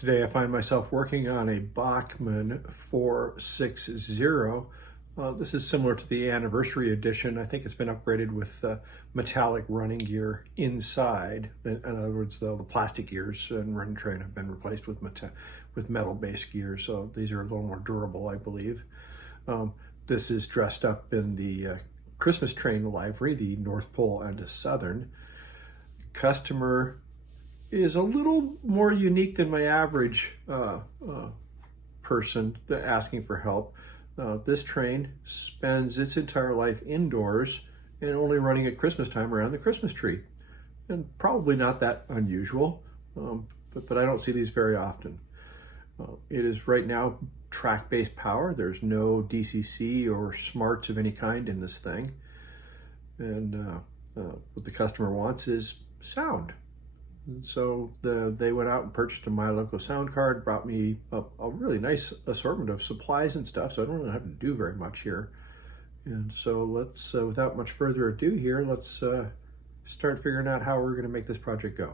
Today I find myself working on a Bachmann 460. This is similar to the anniversary edition. I think it's been upgraded with metallic running gear inside. In other words, the plastic gears and running train have been replaced with metal-based gears, so these are a little more durable, I believe. This is dressed up in the Christmas train livery, the North Pole and the Southern. Customer is a little more unique than my average person asking for help. This train spends its entire life indoors and only running at Christmas time around the Christmas tree. And probably not that unusual, but I don't see these very often. It is right now track-based power. There's no DCC or smarts of any kind in this thing. And what the customer wants is sound. And so they went out and purchased a My Local sound card, brought me a really nice assortment of supplies and stuff, so I don't really have to do very much here. And so let's, without much further ado here, let's start figuring out how we're going to make this project go.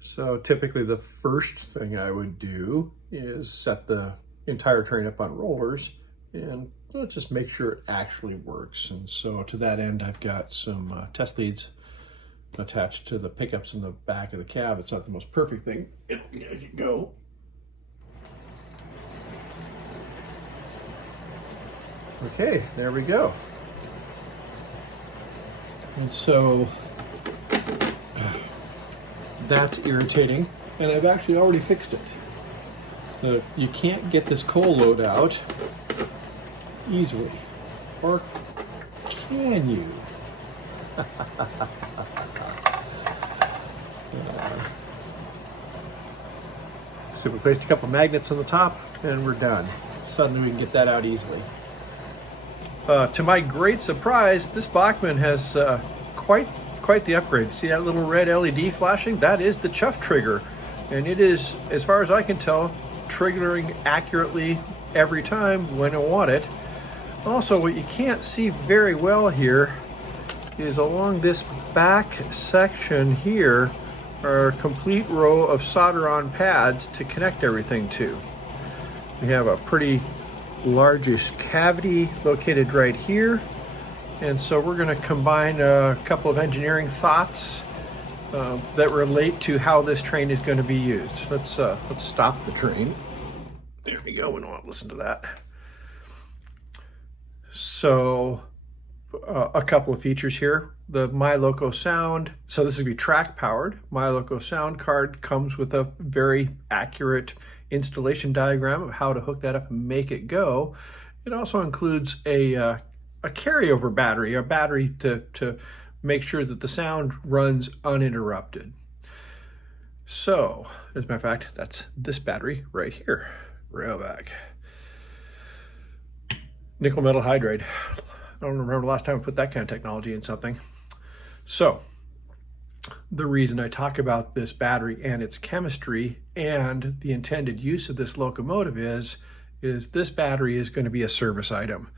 So typically the first thing I would do is set the entire train up on rollers and let's just make sure it actually works. And so to that end, I've got some test leads attached to the pickups in the back of the cab. It's not the most perfect thing. It'll go. Okay, there we go. And so that's irritating, and I've actually already fixed it. So you can't get this coal load out easily, or can you? So we placed a couple magnets on the top and we're done. Suddenly we can get that out easily. To my great surprise, this Bachmann has quite the upgrade. See that little red LED flashing? That is the chuff trigger. And it is, as far as I can tell, triggering accurately every time when I want it. Also, what you can't see very well here is along this back section here are a complete row of solder-on pads to connect everything to. We have a pretty largish cavity located right here, and so we're going to combine a couple of engineering thoughts that relate to how this train is going to be used. Let's stop the train. There we go. We don't want to listen to that. So a couple of features here. The My Local sound, so this is going to be track powered. My Local sound card comes with a very accurate installation diagram of how to hook that up and make it go. It also includes a carryover battery, a battery to make sure that the sound runs uninterrupted. So, as a matter of fact, that's this battery right here, rail back. Nickel metal hydride. I don't remember the last time I put that kind of technology in something. So the reason I talk about this battery and its chemistry and the intended use of this locomotive is this battery is going to be a service item.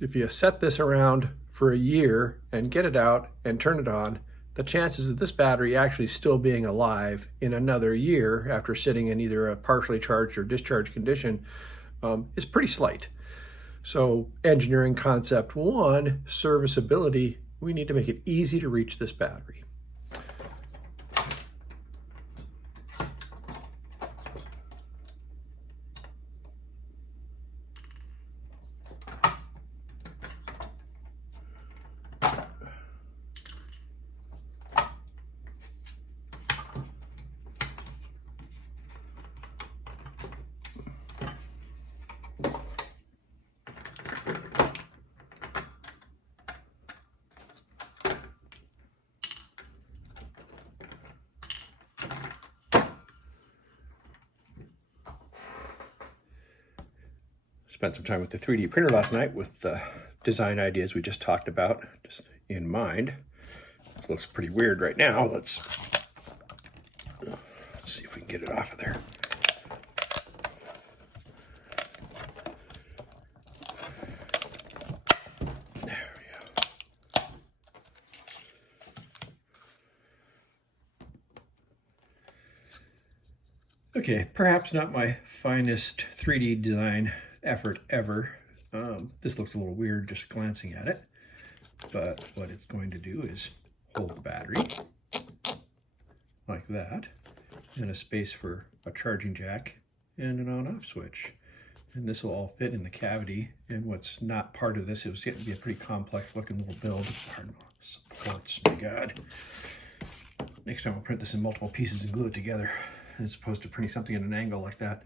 If you set this around for a year and get it out and turn it on, the chances of this battery actually still being alive in another year after sitting in either a partially charged or discharged condition is pretty slight. So engineering concept one, serviceability, we need to make it easy to reach this battery. Spent some time with the 3D printer last night with the design ideas we just talked about, just in mind. This looks pretty weird right now. Let's see if we can get it off of there. There we go. Okay, perhaps not my finest 3D design effort ever. This looks a little weird just glancing at it, but what it's going to do is hold the battery like that, and a space for a charging jack and an on-off switch. And this will all fit in the cavity. And what's not part of this, it was getting to be a pretty complex looking little build. Pardon, supports, my God. Next time I'll print this in multiple pieces and glue it together, as opposed to printing something at an angle like that.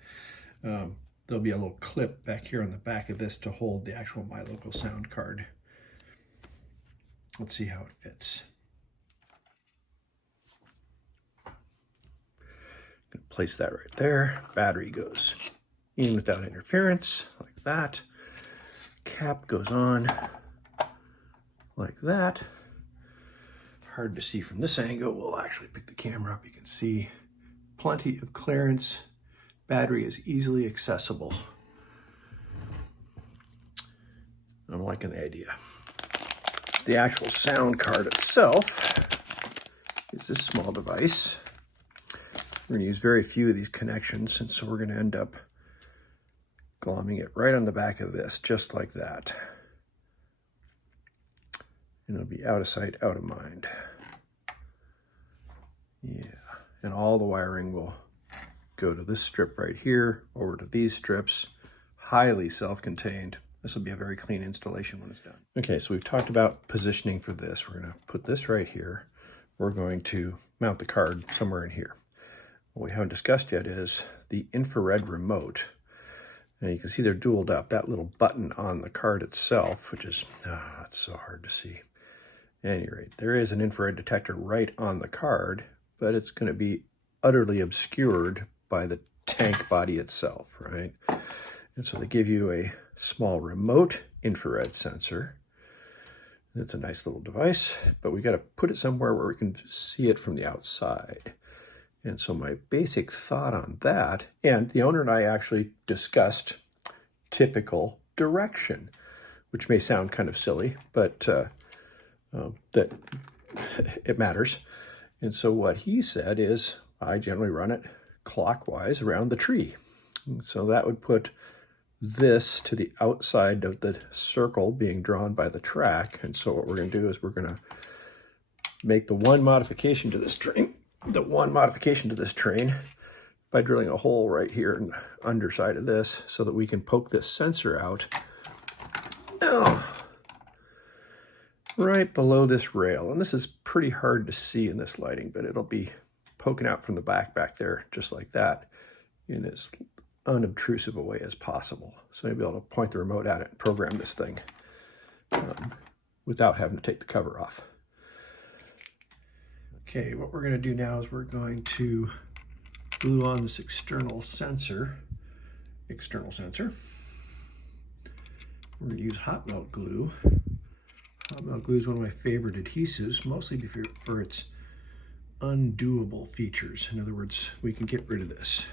There'll be a little clip back here on the back of this to hold the actual My Local sound card. Let's see how it fits. Gonna place that right there. Battery goes in without interference, like that. Cap goes on like that. Hard to see from this angle. We'll actually pick the camera up. You can see plenty of clearance. Battery is easily accessible. I'm liking the idea. The actual sound card itself is this small device. We're going to use very few of these connections, and so we're going to end up glomming it right on the back of this, just like that. And it'll be out of sight, out of mind. Yeah, and all the wiring will go to this strip right here, over to these strips, highly self-contained. This will be a very clean installation when it's done. Okay, so we've talked about positioning for this. We're going to put this right here. We're going to mount the card somewhere in here. What we haven't discussed yet is the infrared remote. And you can see they're dualed up. That little button on the card itself, which is, it's so hard to see. At any rate, there is an infrared detector right on the card, but it's going to be utterly obscured by the tank body itself, right? And so they give you a small remote infrared sensor. It's a nice little device, but we got to put it somewhere where we can see it from the outside. And so my basic thought on that, and the owner and I actually discussed typical direction, which may sound kind of silly, but that it matters. And so what he said is, I generally run it clockwise around the tree. And so that would put this to the outside of the circle being drawn by the track. And so what we're going to do is we're going to make the one modification to this train by drilling a hole right here in the underside of this so that we can poke this sensor out right below this rail. And this is pretty hard to see in this lighting, but it'll be poking out from the back there just like that in as unobtrusive a way as possible. So you'll be able to point the remote at it and program this thing without having to take the cover off. Okay, what we're going to do now is we're going to glue on this external sensor. We're going to use hot melt glue. Hot melt glue is one of my favorite adhesives, mostly for its undoable features. In other words, we can get rid of this.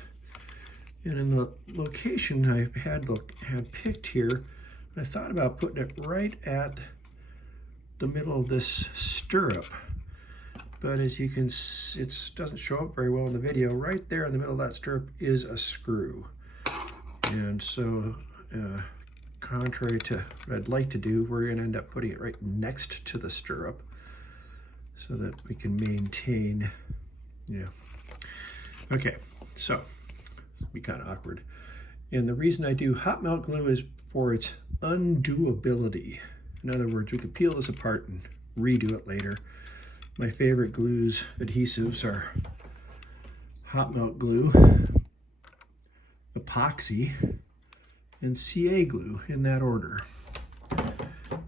And in the location I have picked here, I thought about putting it right at the middle of this stirrup. But as you can see, it doesn't show up very well in the video. Right there in the middle of that stirrup is a screw. And so, contrary to what I'd like to do, we're going to end up putting it right next to the stirrup so that we can maintain, Okay, so it'll be kind of awkward. And the reason I do hot melt glue is for its undoability. In other words, we could peel this apart and redo it later. My favorite glues, adhesives, are hot melt glue, epoxy, and CA glue in that order.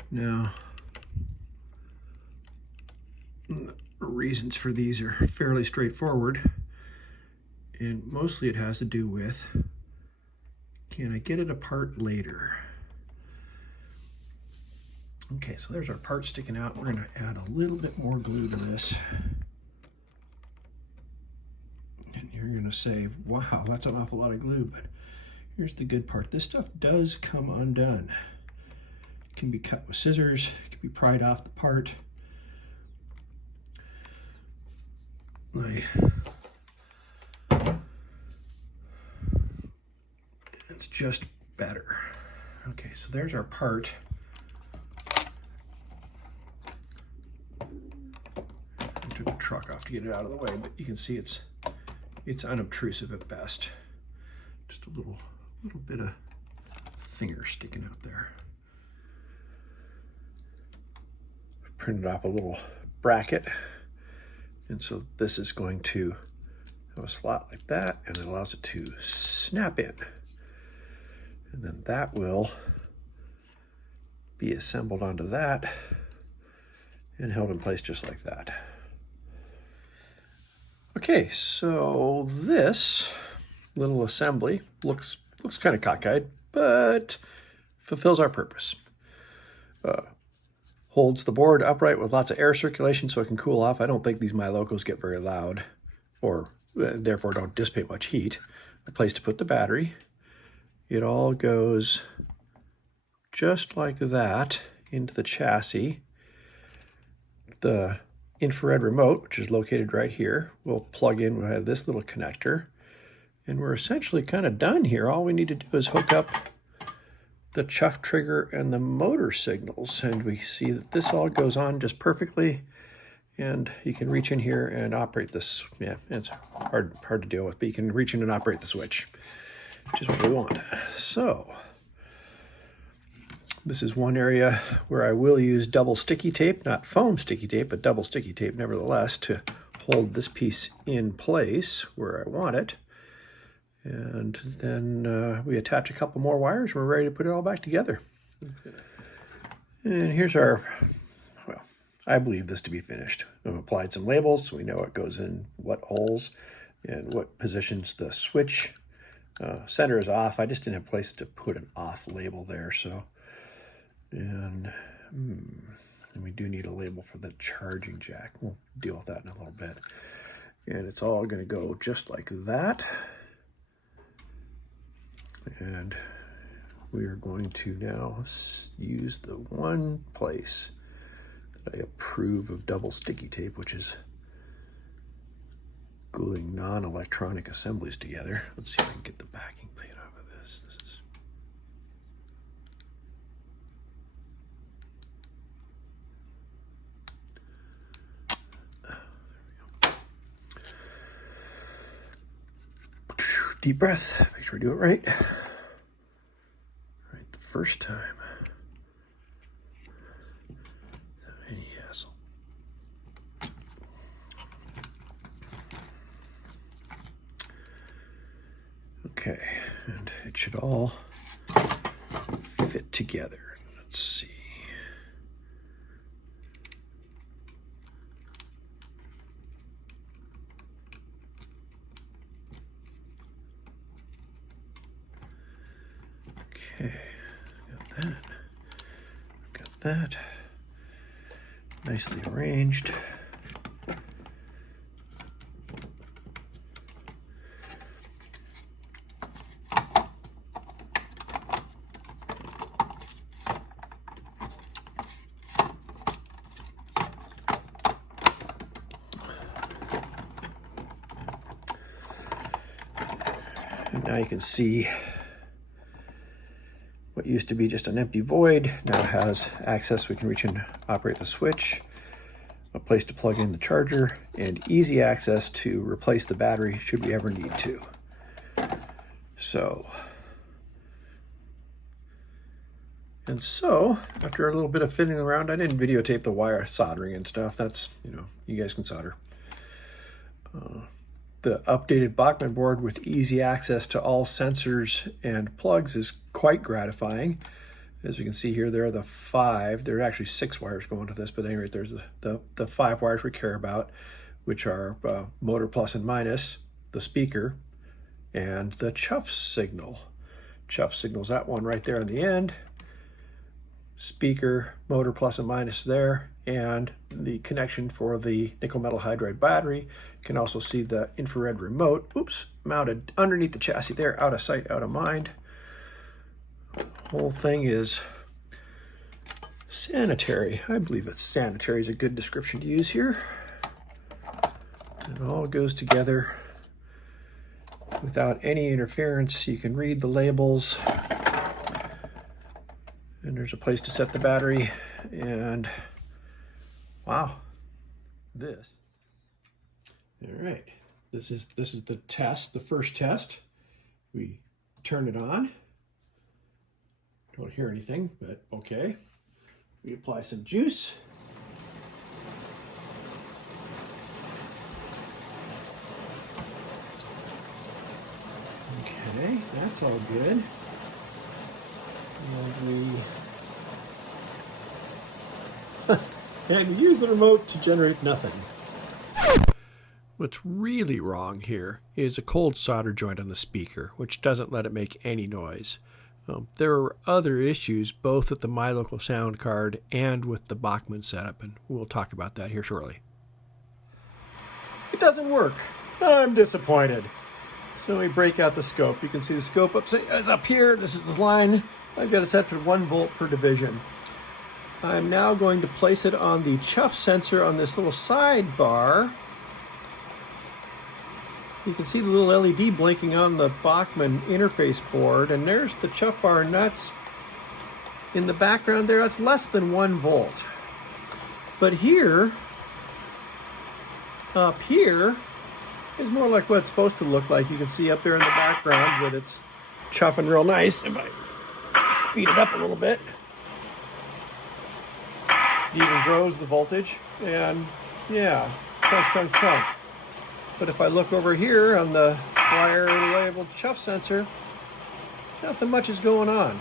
Now, the reasons for these are fairly straightforward, and mostly it has to do with, can I get it apart later? Okay, so there's our part sticking out. We're going to add a little bit more glue to this. And you're going to say, wow, that's an awful lot of glue, but here's the good part. This stuff does come undone. It can be cut with scissors, it can be pried off the part. My just better. Okay, so there's our part. I took the truck off to get it out of the way, but you can see it's unobtrusive at best. Just a little bit of finger sticking out there. Printed off a little bracket, and so this is going to have a slot like that, and it allows it to snap in, and then that will be assembled onto that and held in place just like that. Okay, so this little assembly looks kind of cockeyed, but fulfills our purpose. Holds the board upright with lots of air circulation so it can cool off. I don't think these Milocos get very loud, or therefore don't dissipate much heat. A place to put the battery. It all goes just like that into the chassis. The infrared remote, which is located right here, will plug in via this little connector. And we're essentially kind of done here. All we need to do is hook up the chuff trigger and the motor signals, and we see that this all goes on just perfectly, and you can reach in here and operate this. Yeah, it's hard to deal with, but you can reach in and operate the switch, which is what we want. So this is one area where I will use double sticky tape, not foam sticky tape, but double sticky tape nevertheless, to hold this piece in place where I want it. And then we attach a couple more wires. We're ready to put it all back together. And here's our, well, I believe this to be finished. I've applied some labels so we know what goes in what holes and what positions the switch. Center is off. I just didn't have a place to put an off label there. So, and we do need a label for the charging jack. We'll deal with that in a little bit. And it's all going to go just like that. And we are going to now use the one place that I approve of double sticky tape, which is gluing non-electronic assemblies together. Let's see if I can get the backing plate off of this. There we go. Deep breath, make sure we do it right. Right the first time. Without any hassle. Okay, and it should all fit together. Let's see. Okay, got that. Nicely arranged. And now you can see what used to be just an empty void now has access. We can reach and operate the switch, a place to plug in the charger, and easy access to replace the battery should we ever need to. So after a little bit of fiddling around, I didn't videotape the wire soldering and stuff. That's, you guys can solder. The updated Bachmann board with easy access to all sensors and plugs is quite gratifying. As you can see here, there are the 5. There are actually 6 wires going to this, but at any rate, there's the 5 wires we care about, which are motor plus and minus, the speaker, and the chuff signal. Chuff signal's that one right there on the end. Speaker, motor plus and minus there, and the connection for the nickel metal hydride battery. You can also see the infrared remote, mounted underneath the chassis there, out of sight, out of mind. Whole thing is sanitary. I believe it's sanitary is a good description to use here. It all goes together without any interference. You can read the labels, and there's a place to set the battery. And wow, this. All right, this is the test, the first test. We turn it on. Don't hear anything, but okay. We apply some juice. Okay, that's all good. And we use the remote to generate nothing. What's really wrong here is a cold solder joint on the speaker, which doesn't let it make any noise. There are other issues both with the MyLocal sound card and with the Bachmann setup, and we'll talk about that here shortly. It doesn't work. I'm disappointed. So we break out the scope. You can see the scope is up here. This is the line. I've got it set to 1 volt per division. I'm now going to place it on the chuff sensor on this little sidebar. You can see the little LED blinking on the Bachmann interface board, and there's the chuff bar nuts in the background there. That's less than 1 volt. But here, up here, is more like what it's supposed to look like. You can see up there in the background that it's chuffing real nice. If I speed it up a little bit, it even grows the voltage, and yeah, chunk, chunk, chunk. But if I look over here on the wire labeled chuff sensor, nothing much is going on.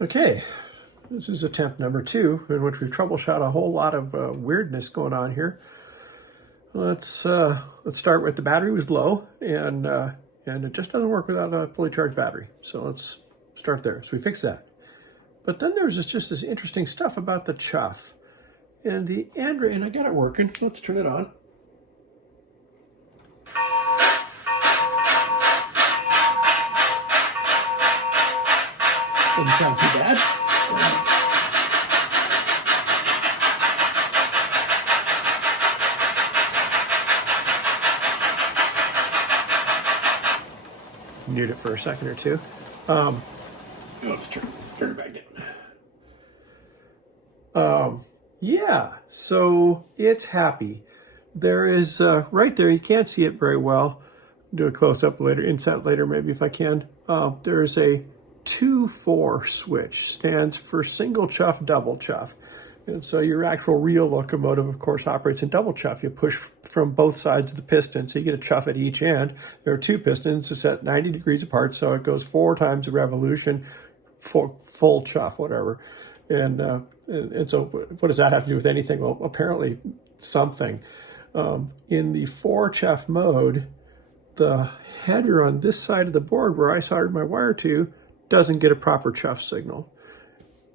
Okay, this is attempt number 2, in which we troubleshot a whole lot of weirdness going on here. Let's start with the battery was low, and it just doesn't work without a fully charged battery. So let's start there. So we fix that. But then there's just this interesting stuff about the chuff. And the Android, and I got it working. Let's turn it on. Doesn't sound too bad. Mute it for a second or two. Oops, turn it back down. Yeah, so it's happy. There is, right there, you can't see it very well. Do a close-up later, inset later maybe if I can. There's a 2-4 switch, stands for single chuff, double chuff. And so your actual real locomotive, of course, operates in double chuff. You push from both sides of the piston, so you get a chuff at each end. There are 2 pistons, it's set 90 degrees apart, so it goes 4 times the revolution, full chuff, whatever. And so what does that have to do with anything? Well, apparently something. In the 4 chuff mode, the header on this side of the board where I soldered my wire to doesn't get a proper chuff signal.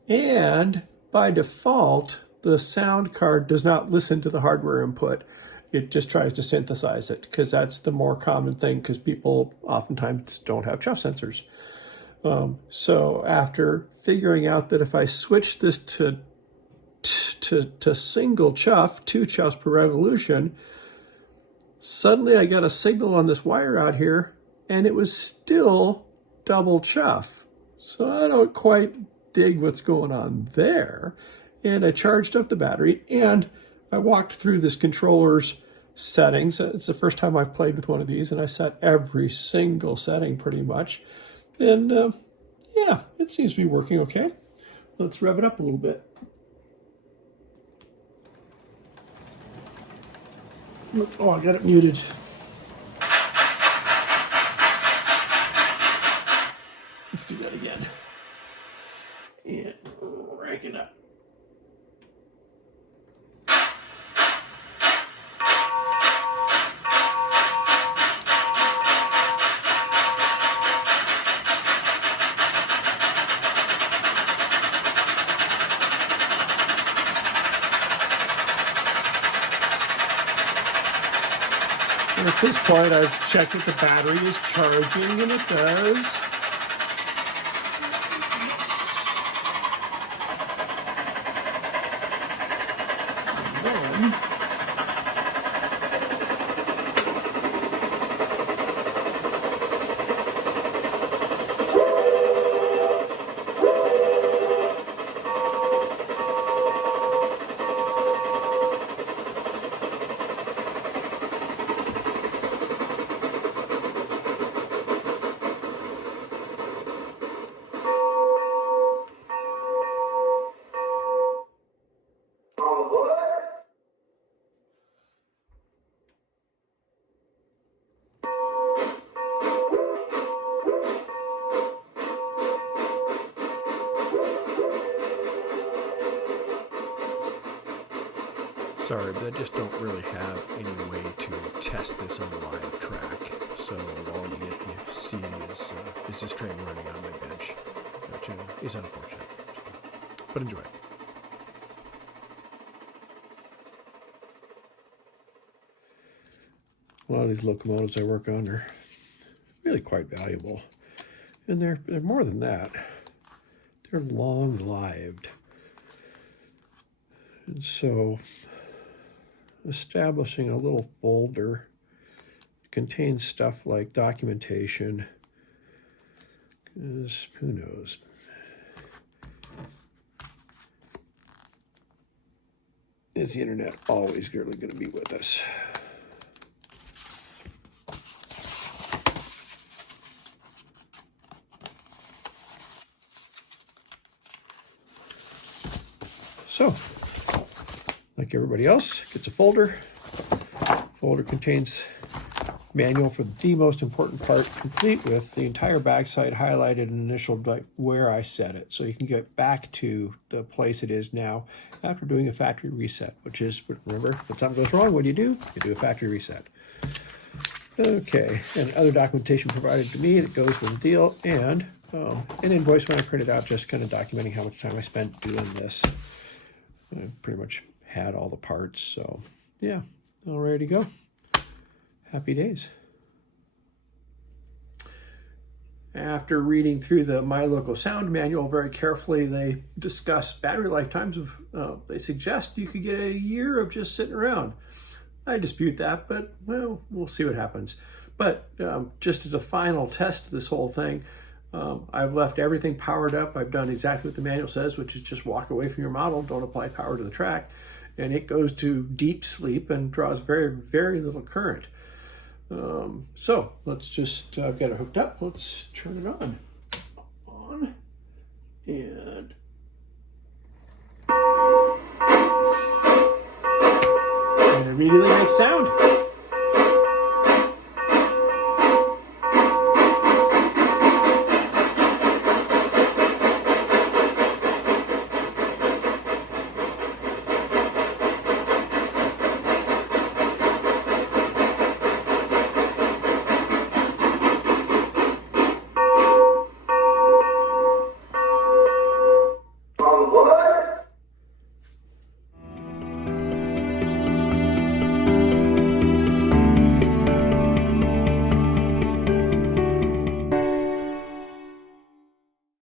And by default, the sound card does not listen to the hardware input. It just tries to synthesize it, because that's the more common thing, because people oftentimes don't have chuff sensors. So after figuring out that if I switch this to single chuff, 2 chuffs per revolution, suddenly I got a signal on this wire out here, and it was still double chuff. So I don't quite dig what's going on there. And I charged up the battery, and I walked through this controller's settings. It's the first time I've played with one of these, and I set every single setting pretty much. And yeah, it seems to be working okay. Let's rev it up a little bit. Oh, I got it muted. Let's do that again. And rank it up. And at this point, I've checked that the battery is charging, and it does. And then Sorry, but I just don't really have any way to test this on a live track. So all you get to see is this train running on my bench, which is unfortunate. But enjoy it. A lot of these locomotives I work on are really quite valuable. And they're more than that. They're long-lived. And so establishing a little folder contains stuff like documentation, because who knows? Is the internet always really going to be with us? So, like everybody else, gets a folder. Folder contains manual for the most important part, complete with the entire backside highlighted and initialed like where I set it. So you can get back to the place it is now after doing a factory reset, which is, remember, if something goes wrong, what do? You do a factory reset. Okay, and other documentation provided to me that goes with the deal, and an invoice when I print it out, just kind of documenting how much time I spent doing this. I pretty much had all the parts, so yeah, all ready to go. Happy days. After reading through the My Local Sound manual very carefully, they discuss battery lifetimes of, they suggest you could get a year of just sitting around. I dispute that, but well, we'll see what happens. But just as a final test of this whole thing, I've left everything powered up. I've done exactly what the manual says, which is just walk away from your model, don't apply power to the track, and it goes to deep sleep and draws very, very little current. So let's just, I've got it hooked up. Let's turn it on. And it immediately makes sound.